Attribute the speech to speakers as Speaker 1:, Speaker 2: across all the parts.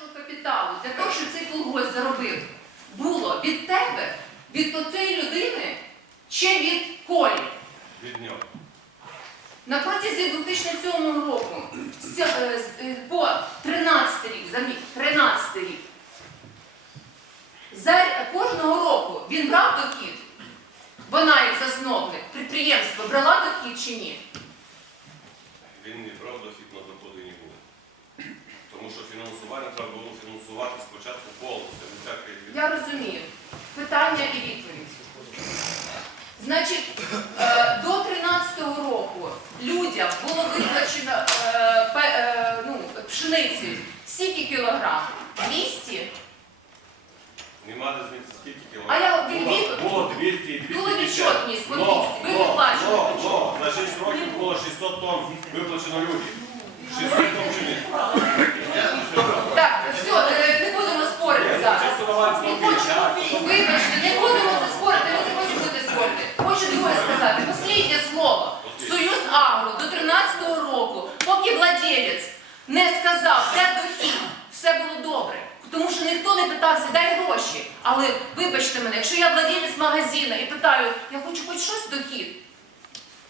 Speaker 1: першого капіталу, для того, щоб цей колгосп заробив, було від тебе, від цієї людини чи від колі?
Speaker 2: Від нього.
Speaker 1: На протязі 2007 року е, е, по 13 рік, заміть, 13 рік. За кожного року він брав дохід. Вона як засновник, підприємство брала дохід чи ні?
Speaker 2: Він не брав дохід на доходи не було. Тому що фінансування треба фінансувати спочатку від-
Speaker 1: Я розумію. Питання і відповідь. Значить, е, до 13-го року людям було виплачено е, е, ну, пшениці скільки кілограм? 200?
Speaker 2: Нема різниці скільки
Speaker 1: А я від-
Speaker 2: Було-
Speaker 1: від-
Speaker 2: 200 і 250.
Speaker 1: Було відчетність по 200. Ви виплачували
Speaker 2: но, но, За 6 років було 600 тонн виплачено людям. 600 тонн пшениці.
Speaker 1: Так, все, е, не будемо спорити зараз. Не хочу, вибачте, не будемо це спорити, ми не хочемо бути спорити. Хочу друге сказати. Посліднє слово. Союз Агро до 13-го року, поки владелець не сказав, де дохід, все було добре. Тому що ніхто не питався, дай гроші. Але вибачте мене, якщо я владелець магазину і питаю, я хочу хоч щось дохід.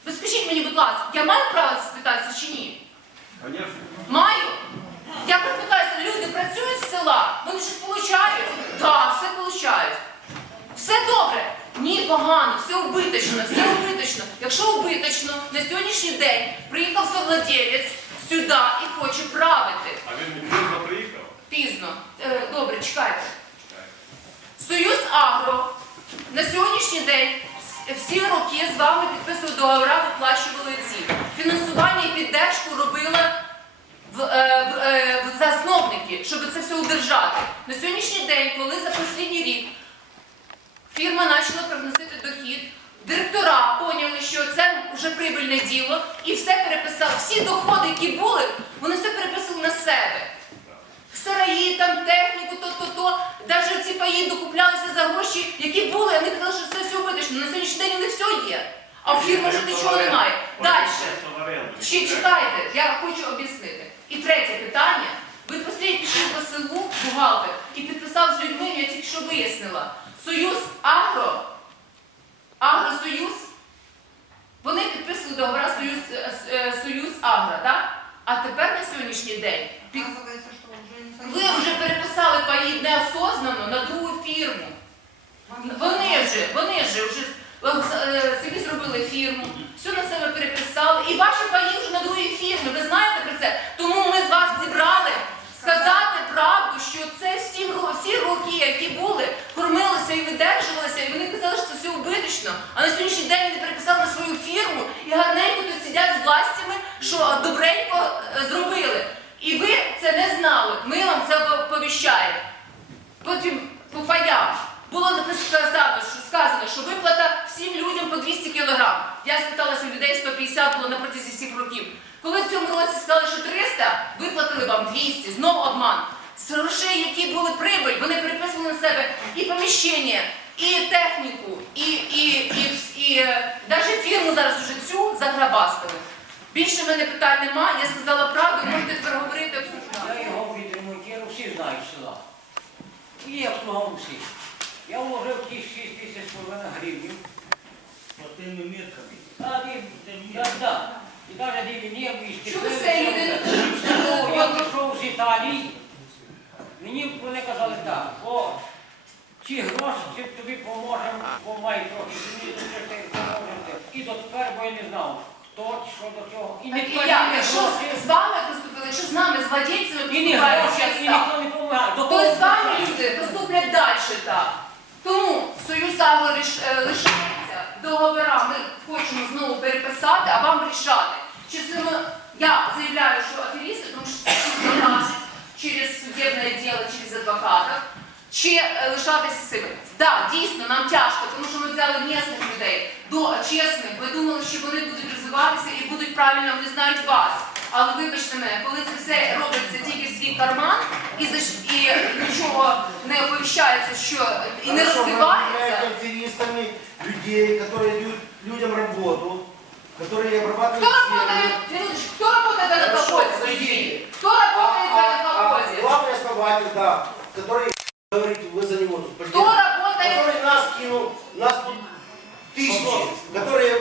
Speaker 1: Ви скажіть мені, будь ласка, я маю право це спитатися чи ні? Маю. Я питаюся, люди працюють з села, вони щось получають? Так, все получають. Все добре. Ні, погано, все убиточно, все убиточно. Якщо убиточно, на сьогоднішній день приїхав совладелець сюди і хоче правити.
Speaker 2: А він не пізно приїхав?
Speaker 1: Пізно. Е, добре, чекайте. Союз Агро на сьогоднішній день всі роки з вами підписували договори, виплачували ці. Фінансування і піддержку робила в, е, в, е, в засновники, щоб це все удержати. На сьогоднішній день, коли за останній рік фірма почала приносити дохід, директора поняли, що це вже прибильне діло, і все переписали. Всі доходи, які були, вони все переписали на себе. Сараї, там техніку, то-то-то. Навіть ці паї докуплялися за гроші, які були, а вони казали, що це все виточно. На сьогоднішній день у них все є. А в фірмі вже нічого немає. Далі. Ще чекайте, я хочу об'яснити. І третє питання. Ви послідні пішли по селу, бухгалтер, і підписав з людьми, я тільки що вияснила. Союз Агро, Агросоюз, вони підписували договора Союз, е, Союз Агро, так? А тепер на сьогоднішній день під
Speaker 3: Оказывается, что уже не
Speaker 1: ви вже переписали паї неосознано на другу фірму. Вони вже, вони вже вже е, собі зробили фірму, все на себе переписали. І ваші паї вже на другій фірмі. Ви знаєте про це? Тому ми з вас зібрали сказати правду, що це всі роки, які були, кормилися і видержувалися, і вони казали, що це все убиточно. А на сьогоднішній день вони переписали на свою фірму і гарненько тут сидять з властями, що добренько е, зробили. І ви це не знали. Ми вам це повіщаємо. Потім по паям було сказано, що сказано, що виплата всім людям по 200 кг. Я спиталася людей 150 було на протязі всіх років. Коли в цьому році сказали, що 300, виплатили вам 200, знову обман. З грошей, які були прибиль, вони переписували на себе і поміщення, і техніку, і, і, і, і, е, навіть фірму зараз уже цю заграбастили. Більше в мене питань немає, я сказала правду, можете тепер говорити.
Speaker 4: Я його відремонтував, всі знають села. Є кругом всі. Я вложив ті 6 тисяч половина гривень.
Speaker 5: Тими метками.
Speaker 4: А ти, я да. І навіть дивінєм, і
Speaker 1: Чому це людина
Speaker 4: Ну, Я прийшов з Італії. Мені вони казали так, о, ці гроші чи тобі поможемо, бо має трохи, мені за це ти поможете. І дотепер, бо я не знав, хто, що до чого. І не
Speaker 1: Так і як? З вами поступили, якщо з нами, з владельцями
Speaker 4: І не
Speaker 1: поступають
Speaker 4: гроші, і ніхто не допомагає. До
Speaker 1: то
Speaker 4: кого
Speaker 1: з вами люди поступлять далі так. Тому Союз Агро е, лишається, договора ми хочемо знову переписати, а вам рішати. Чи ми, я заявляю, що аферісти, тому що це суд накажуть через судебне діло, через адвоката, чи е, лишатися цими. Так, дійсно, нам тяжко, тому що ми взяли місних людей, до чесних, ми думали, що вони будуть розвиватися і будуть правильно, вони знають вас. Але вибачте мене, коли це все робиться тільки в свій карман і, заш- і нічого не оповіщається, що і не
Speaker 5: Хорошо, мы
Speaker 1: розвивається.
Speaker 5: обвиняем аферистами людей, которые дают людям работу, которые обрабатывают
Speaker 1: Кто работает,
Speaker 5: землю.
Speaker 1: минуточку, кто работает в этом
Speaker 5: Хорошо,
Speaker 1: колхозе?
Speaker 5: подождите.
Speaker 1: Кто работает в этом
Speaker 5: А, а
Speaker 1: колхозе?
Speaker 5: главный основатель который говорит, вы за него тут
Speaker 1: Кто
Speaker 5: поддерживаете,
Speaker 1: работает?
Speaker 5: который нас кинул, нас тут тысячи, которые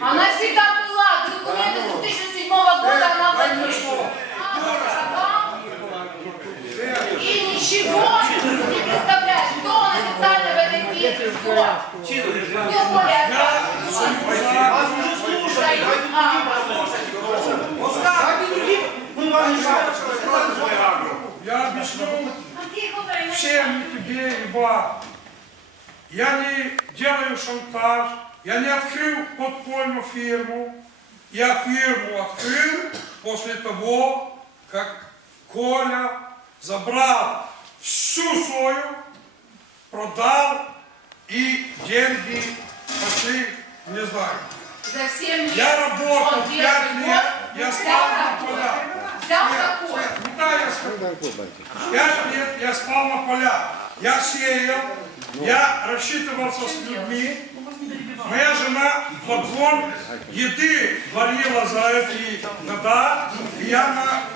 Speaker 1: она всегда была, документы с 2007 года она владеет. И ничего не представляешь, кто он официально в этой фирме, кто? Кто более Союз Агро.
Speaker 5: Мы вам не знаем,
Speaker 6: Я объясню всем тебе и вам. Я не делаю шантаж, я не открыл подпольную фирму. Я фирму открыл после того, как Коля забрал всю свою, продал и деньги пошли, не знаю.
Speaker 1: За 7 лет
Speaker 6: Я работал
Speaker 1: он
Speaker 6: пять
Speaker 1: первый
Speaker 6: лет,
Speaker 1: год
Speaker 6: я спал на полях.
Speaker 1: Взял какой?
Speaker 6: Ну да, я скажу. Пять лет я спал на полях. Я сеял, я рассчитывался с людьми. Моя жена вагон еды варила за эти года, и я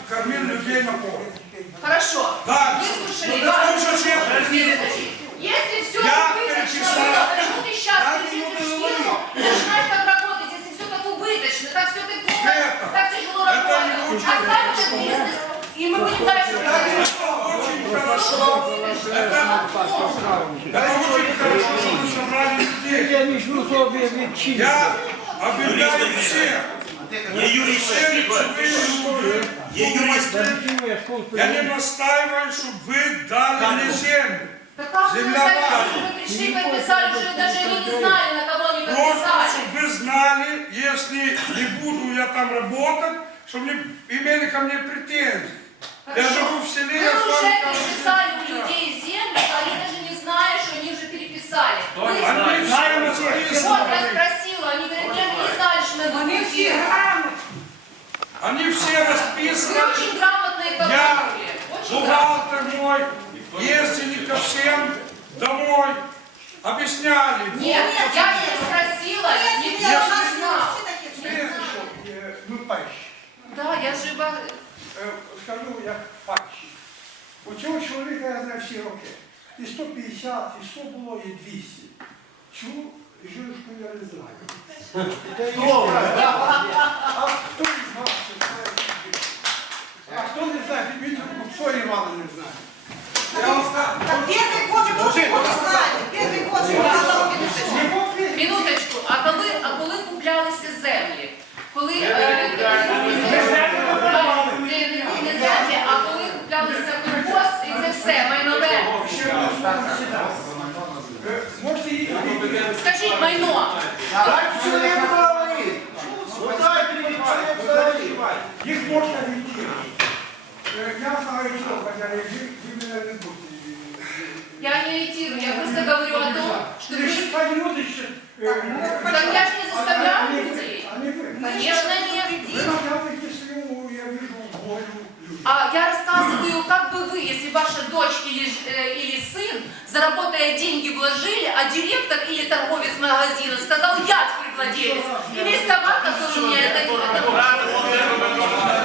Speaker 6: накормил людей на поле.
Speaker 1: Хорошо.
Speaker 6: Да.
Speaker 1: Выслушали
Speaker 6: Ну,
Speaker 1: вас.
Speaker 6: слушайте,
Speaker 1: Подожди. Если все
Speaker 6: Я
Speaker 1: убыточно,
Speaker 6: переписал.
Speaker 1: почему ты сейчас перечислишь фирму и начинаешь так работать, если все так убыточно, так все так плохо,
Speaker 6: Это-
Speaker 1: так тяжело
Speaker 6: это
Speaker 1: работать.
Speaker 6: не очень
Speaker 1: Оставь этот бизнес, и мы будем дальше работать.
Speaker 6: Очень хорошо. Это, это очень хорошо, что вы собрали людей. Я объявляю всех.
Speaker 7: Є юрист,
Speaker 6: Все живые люди.
Speaker 7: є юрист.
Speaker 6: Я не настаиваю, чтобы вы дали мне землю.
Speaker 1: Так как вы
Speaker 6: Земля
Speaker 1: сказали,
Speaker 6: ваша.
Speaker 1: что вы пришли, подписали, уже даже они не знали, на кого они
Speaker 6: Просто,
Speaker 1: подписали.
Speaker 6: чтобы вы знали, если не буду я там работать, чтобы не имели ко мне претензий. Я живу в селе,
Speaker 1: Вы
Speaker 6: я с
Speaker 1: уже переписали у людей землю, они даже не знают, что они уже переписали. Вы-
Speaker 6: Они все
Speaker 1: Вот, я спросила, они говорят, нет, не знали, что на другую фирму.
Speaker 6: Они все
Speaker 1: Вы
Speaker 6: расписаны.
Speaker 1: очень грамотно их
Speaker 6: Я,
Speaker 1: обманули. Очень грамотно.
Speaker 6: бухгалтер мой, ездили ко всем домой, объясняли.
Speaker 1: Нет, я не спросила, никто не знал.
Speaker 8: Е, Ми перші.
Speaker 1: Да, я жива.
Speaker 8: Е, Скажу як перші. У цього чоловіка я знаю всі роки. І 150, і 100 було, і 200. Чому жінку я не знаю. А хто із вас це знає? А хто не знає, підміть руку, хто Івана не знає. Я вам скажу. Їх можна відділити. Е, Я знаю, що, хоча ви ви мене не будете.
Speaker 1: Я не агитирую, я просто говорю о том, что
Speaker 8: Ви ж
Speaker 1: вы...
Speaker 8: пані люди ще... е,
Speaker 1: Так я же не заставляю людей.
Speaker 8: А не ви.
Speaker 1: Конечно, нет.
Speaker 8: Вы показываете свою, я вижу, волю людей.
Speaker 1: А я рассказываю, как бы вы, если ваша дочь или, ж- э, или сын, заработая деньги, вложили, а директор или торговец магазина сказал, я теперь владелец. И весь товар, который у меня, это,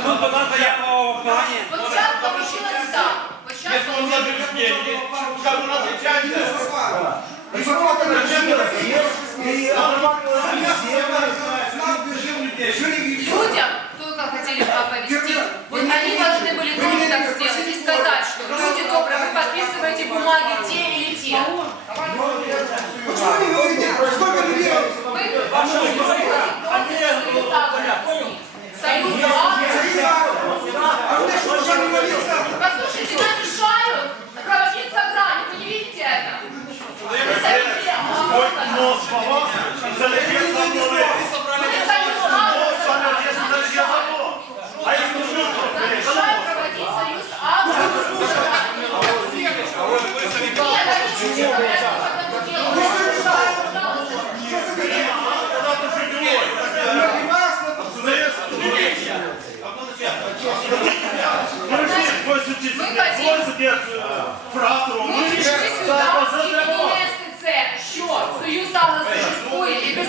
Speaker 7: Тут вона заява о плані.
Speaker 1: Вот сейчас получилось так. Вот сейчас получилось
Speaker 5: Информатор есть, и обрабатывала
Speaker 1: Людям бумаги те или те. Почему вы не говорите, сколько вы? Ваша Союз А вы что, не молиться? Послушайте, я мешаю проводить собрание. Вы не видите это? Сколько?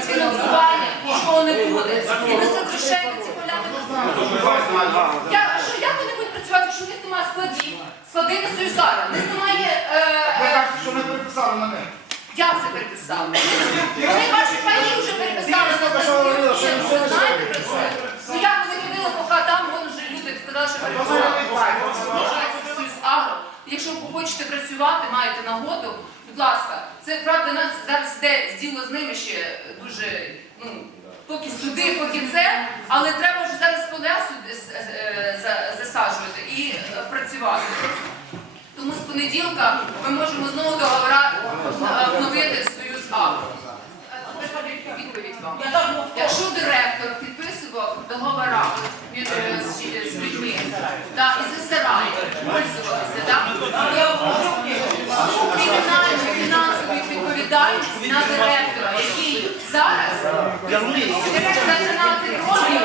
Speaker 1: фінансування, що не буде. І без цих ці поляки. Я- а що, Як вони будуть працювати, якщо в них немає складів? Склади на Союзара, в них немає. е, е Ви е, кажете,
Speaker 3: що не переписали на мене.
Speaker 1: Я все переписала. Вони ваші паї вже переписали на Союзі. Ви знаєте про це? Ну як вони ходили по хатам, вон вже люди сказали, що переписали. Якщо ви хочете працювати, маєте нагоду, будь ласка, це правда нас зараз йде діло з ними ще дуже, ну, поки суди, поки це, але треба вже зараз поля суд- с- е, за- засаджувати і е, працювати. Тому з понеділка ми можемо знову договора е, обновити Союз Агро. Е, Відповідь вам. Якщо директор підписував договора від, е, з, людьми да, і за сарай пользувалися, да, всю кримінальну фінансову відповідальність на директора, який зараз за 13 років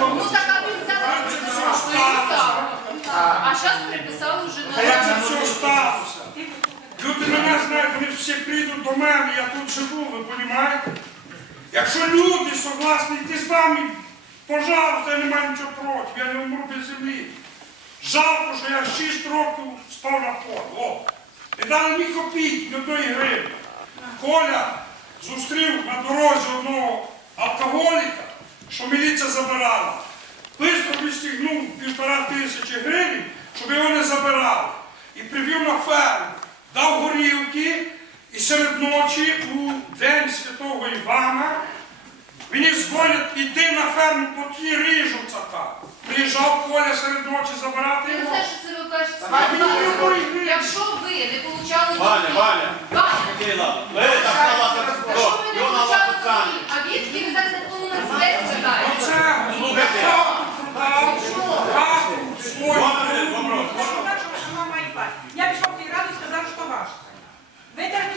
Speaker 1: Ну так, а він зараз Союза. А зараз переписали вже
Speaker 6: А як це
Speaker 1: на...
Speaker 6: все сталося? Люди мене всі прийдуть до мене, я тут живу, ви розумієте? Якщо люди согласні йти з вами, пожалуйста, я не маю нічого проти, я не умру без землі. Жалко, що я 6 років спав на полі. Не дали ні копійки, ні одної гривні. Коля зустрів на дорозі одного алкоголіка, що міліція забирала. Бистро відстігнув півтора тисячі гривень, щоб його не забирали. І привів на ферму, дав горілки, і серед ночі у день святого Івана мені дзвонять, іти на ферму, по ті ріжуться там. Приїжджав Коля серед ночі забирати його.
Speaker 1: Це що це ви кажете.
Speaker 6: А
Speaker 1: він ласка,
Speaker 6: мені.
Speaker 1: Якщо ви не получали
Speaker 7: Валя,
Speaker 1: Валя.
Speaker 7: Валя.
Speaker 1: Ваня,
Speaker 7: Кіла, ви так на вас
Speaker 1: якщо ви не получали а відки ви зараз на повну на себе читаєте?
Speaker 6: Оце хату продав, хату свою.
Speaker 7: Вопрос.
Speaker 9: Я пішов в раду і сказав, що ваш. Ви теж не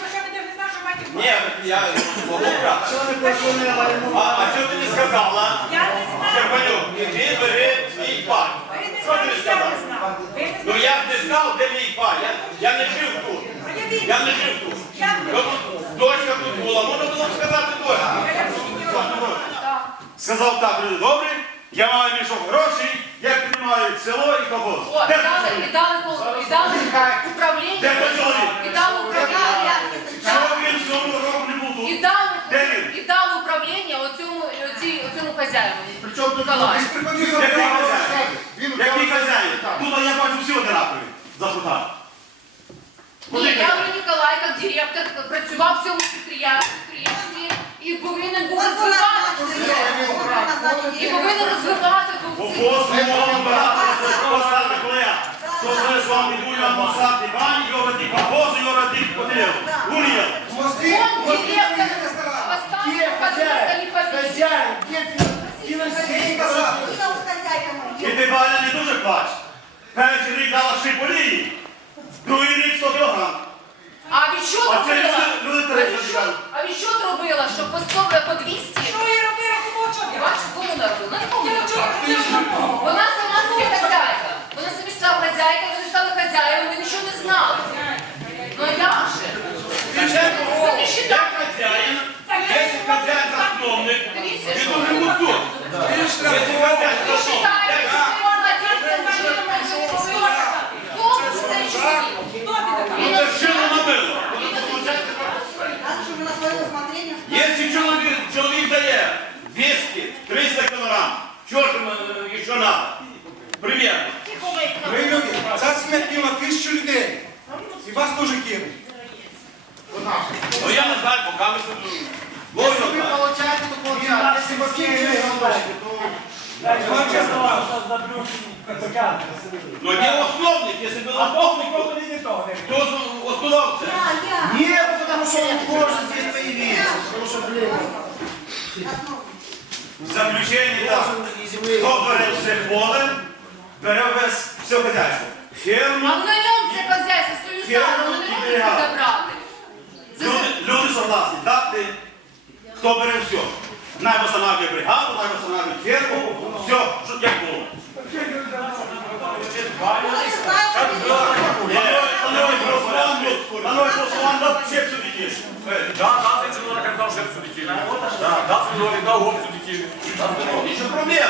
Speaker 9: що не знав, що маєте
Speaker 7: Ні, я можу брати. А, а що ти не сказала?
Speaker 9: Я не знаю.
Speaker 7: Щербанюк, іди бери свій пай.
Speaker 9: Ви не
Speaker 7: Що ти
Speaker 9: знали,
Speaker 7: не
Speaker 9: я
Speaker 7: сказав?
Speaker 9: не знав. Ви не
Speaker 7: Ну
Speaker 9: знали.
Speaker 7: я б не знав, де мій пай. Я, я не жив тут.
Speaker 9: Я
Speaker 7: не жив тут.
Speaker 9: Як ви?
Speaker 7: Ну, Дочка тут була, можна було б сказати дочка. Сказав так, люди добрі, я маю мішок грошей, як піднімають село і колгосп.
Speaker 1: О,
Speaker 7: Де
Speaker 1: і дали, і дали, і дали управління,
Speaker 7: Де чоловік?
Speaker 1: і дали управління,
Speaker 7: Що він в цьому року не
Speaker 1: і
Speaker 7: тут?
Speaker 1: дали,
Speaker 7: Де він?
Speaker 1: і дали управління оцьому, оці- оцьому хазяїну.
Speaker 3: Причому тут десь приходив за
Speaker 7: Який
Speaker 3: право
Speaker 7: хазяїн?
Speaker 3: Він
Speaker 7: Який
Speaker 3: взяв-
Speaker 7: хазяїн? Тут я бачу всі одинакові. Запитав.
Speaker 1: Ні, я говорю, Ніколай, як директор, працював в цьому підприємстві підприємстві і повинен був розвивати це. І повинен розвивати
Speaker 7: послугу вам багато поставити колега. Що це з вами Поділ. Гур'єв.
Speaker 3: В Москві, в
Speaker 1: Он
Speaker 3: Москві
Speaker 1: директор
Speaker 3: є ресторан.
Speaker 1: поставив
Speaker 3: Є хазяїн,
Speaker 1: хазяїн,
Speaker 3: хазяїн, є фінансовий.
Speaker 7: І ти Валя не дуже плач. Перший рік дала шиполії, другий рік 100 кілограм.
Speaker 1: А від що
Speaker 7: А це
Speaker 1: робила?
Speaker 7: люди, люди
Speaker 1: А
Speaker 7: три
Speaker 1: від що,
Speaker 7: забігали.
Speaker 1: а від що робила, що по 100, по 200?
Speaker 9: Що я робила, кому чого?
Speaker 1: Я бачу, кому наробила? Ну, нікому не
Speaker 9: Я
Speaker 1: робила.
Speaker 9: чого не робила?
Speaker 1: Вона сама собі хазяйка. Вона собі стала хазяйка, вони стали хазяєвами, ви нічого не знали. Ну а як же? Ви не
Speaker 7: Як
Speaker 1: вважаєте?
Speaker 7: хазяїн, якщо хазяїн засновник,
Speaker 1: Дивіться,
Speaker 7: він
Speaker 1: що
Speaker 7: дуже мусор.
Speaker 6: Після
Speaker 7: Якщо
Speaker 6: того,
Speaker 7: хазяїн
Speaker 1: ви
Speaker 7: засновник,
Speaker 1: вважаєте, що ви молодець, мужчина, може не повинен. Хто
Speaker 7: це щиро набило. Якщо чоловік, чоловік дає 200, 300 кілограм, що ж е, ще треба? Примірно.
Speaker 3: Ви люди, ця сім'я кинула тисячу людей. І вас теж кинуть.
Speaker 7: Ну я не знаю, поки ми тут. Бог його
Speaker 3: Ви
Speaker 7: знає.
Speaker 3: получаєте, то получаєте. Якщо вас кинуть, то... Вам чесно кажу.
Speaker 7: Ну де основник, якщо був основник, хто з- основав це?
Speaker 3: Нет, потому что он может здесь появиться. Потому что, блин,
Speaker 7: Заключення так.
Speaker 3: должен и земли.
Speaker 7: Хто бере все поле, бере весь все хазяйство.
Speaker 1: А
Speaker 7: Ферму,
Speaker 1: на ньому це хазяйство союза, вони не можуть це забрати.
Speaker 7: Люди, люди согласні дати, хто бере все. Най встановлює бригаду, най встановлює ферму, все, що- як було. Панове голосування, панове голосування, ще все-таки.
Speaker 2: Да, да, цей чоловік дав ще судді. Да, да, судді дав год судді.
Speaker 7: Що проблема?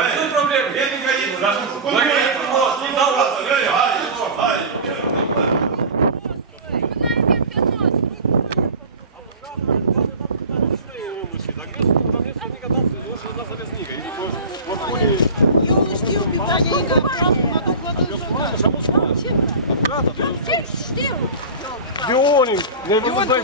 Speaker 2: Які проблеми?
Speaker 7: Я не говорю,
Speaker 2: Да,
Speaker 7: конкретно,
Speaker 2: ну,
Speaker 7: дав вас, Галя, Галя.
Speaker 4: Елочки убивали, и на правду, на докладу суда. Штил.
Speaker 2: Не не